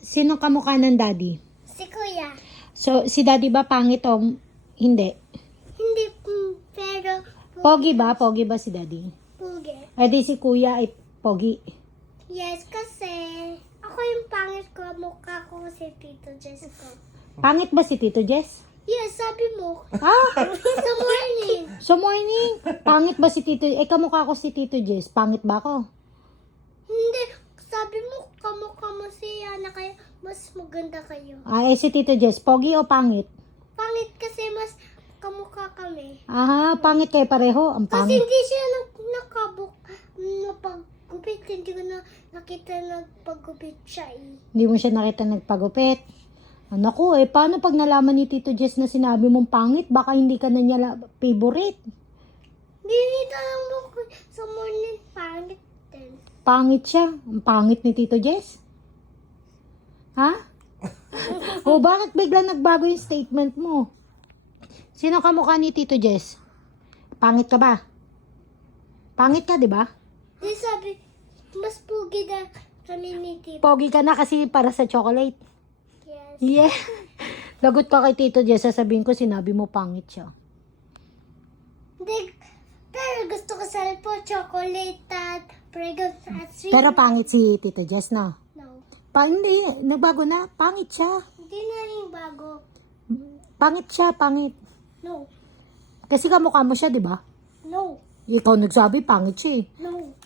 Sinong kamukha ng daddy? Si Kuya. So, si daddy ba pangit o hindi? Hindi, pero Pogi ba? Pogi ba si daddy? pugi. Eh di si kuya ay pogi. Yes, kasi ako yung pangit ko, mukha ko si Tito Jess ko. Pangit ba si Tito Jess? Yes, sabi mo. Ah! Sa morning. So morning, pangit ba si Tito? Eh kamukha ko si Tito Jess, pangit ba ako? Hindi, sabi mo, kamukha mo si Yana, kaya mas maganda kayo. Ah, eh si Tito Jess, pogi o pangit? Pangit kasi mas kamukha kami. Ah, pangit kayo pareho. Ang Kasi pangit. hindi siya napagupit. Hindi ko na nakita nagpagupit siya eh. Hindi mo siya nakita nagpagupit. Naku, eh paano pag nalaman ni Tito Jess na sinabi mong pangit? Baka hindi ka na niya favorite. Dinita lang mo ko sa morning pangit din. Pangit siya. Ang pangit ni Tito Jess. Ha? O bakit bigla nagbago yung statement mo? Sino kamukha ni Tito Jess? Pangit ka ba? Pangit ka, di ba? Di sabi, mas pugi na kami ni Tito. Pogi ka na kasi para sa chocolate. Yes. Yeah. Lagot ka kay Tito Jess, sasabihin ko sinabi mo pangit siya. Hindi, pero gusto ko sa po chocolate at pregot at sweet. Pero pangit si Tito Jess, no? No. Hindi, nagbago na. Pangit siya. Hindi na yung bago. Pangit siya, pangit. No. Kasi kamukha mo siya, di ba? No. Ikaw nagsabi, pangit siya eh. No.